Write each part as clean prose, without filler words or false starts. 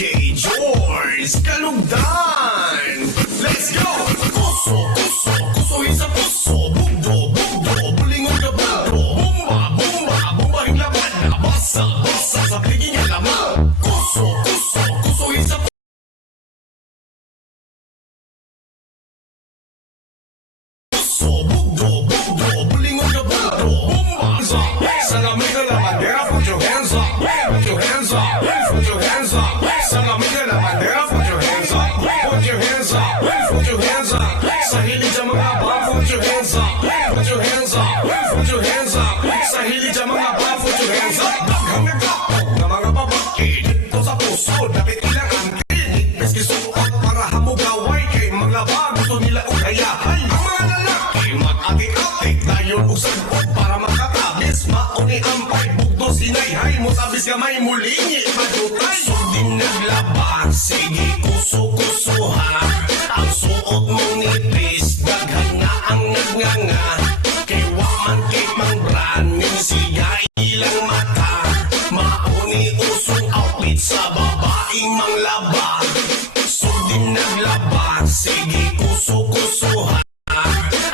DJ George Kalugdan. Let's go! Kuso, kuso, kusohin sa puso. Bugdo, bugdo, bulingon ka bugdo. Bumba, bumba, bumbahing laban. Basa, basa sa pliging alaman. Kuso, kuso, kusohin sa puso. Bugdo, bugdo, bulingon ka bugdo. Bumba, sa lamig ka na bandera. Put your hands up, put your hands up, put your hands up. Sa lamig ka na bandera. Put your hands up, put your hands up, put your hands up. Sa hilig sa mga bang, put your hands up, put your hands up, put your hands up. Sa hilig sa mga bang, put your hands up. Daghang nagkapot na mga babae dito sa puso, dapat ilang ang klinik. Meski suot para hamugaway kay mga bang, gusto nila ugayahay. Ang mga lalaki mag-atik-atik dayon og sagot para makatamis. Mauni ang paibugdo sinayhay mo sabis ka may mulingi patutay. So din naglaba, sige kuso-kusuha. Ang suot mong nipis, daghan nga ang nagnganga. Kay waman kay mang braning siya ilang mata. Mauni usong outfit sa babaeng manglaba. So din naglaba, sige kuso-kusuha.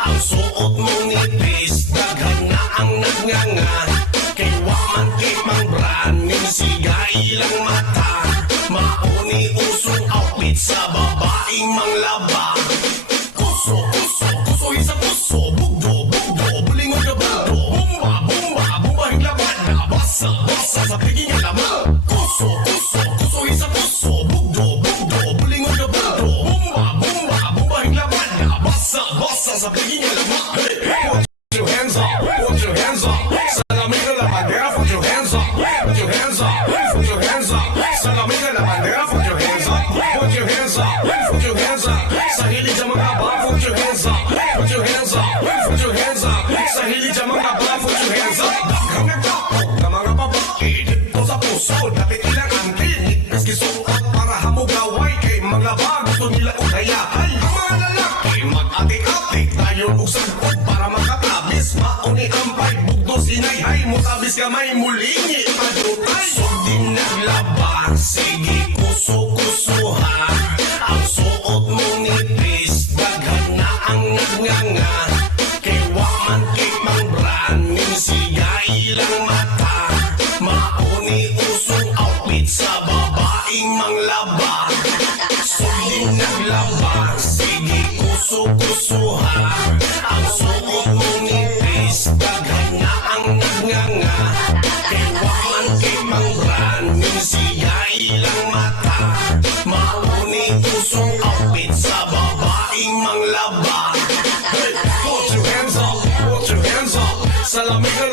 Ang suot mong nipis, daghan nga ang nagnganga. Kay waman kay mang braning siya ilang mata. Mauni usong outfit sa babaeng manglaba. Kuso, kuso, kusohin sa puso. Bugdo, bugdo, bulingon ka bugdo. Bumba, bumba, bumbahing laban. Basa, basa sa pliging alaman. Kuso, kuso, kusohin sa puso. Bugdo, bugdo, bulingon ka bugdo. Bumba, bumba, bumbahing laban. Basa, basa sa pliging alaman. Hey, put your hands up, put your hands up. Sa lamig ka na bandera, put your hands up, put your hands up, put your hands up. Sa lamig ka na bandera, put your hands up, put your hands up, put your hands up. Sa hilig sa mga bang, put your hands up, put your hands up, put your hands up. Sa hilig sa mga bang, put your hands up. Daghang nagkapot na mga babae dito sa puso, dapat ilang ang klinik. Meski suot para hamugaway kay mga bang, gusto nila ugayahay. Ang mga lalaki mag-atik-atik dayon og sagot para makatamis. Mauni ang paibugdo sinayhay mo sabis ka may mulingi patutay. So din naglaba, sige kuso-kusuha. Ang suot mong nipis, daghan na ang nagnganga. Kay waman kay mang braning siya ilang mata. Mauni usong outfit sa babaeng manglaba. So din naglaba, sige kuso-kusuha. Ang suot mong nipis, daghan na ang nagnganga. Kay waman kay mang braning siya ilang mata. Mauni usong outfit sa babaeng manglaba. Hey, put your hands up, put your hands up. Sa lamig ka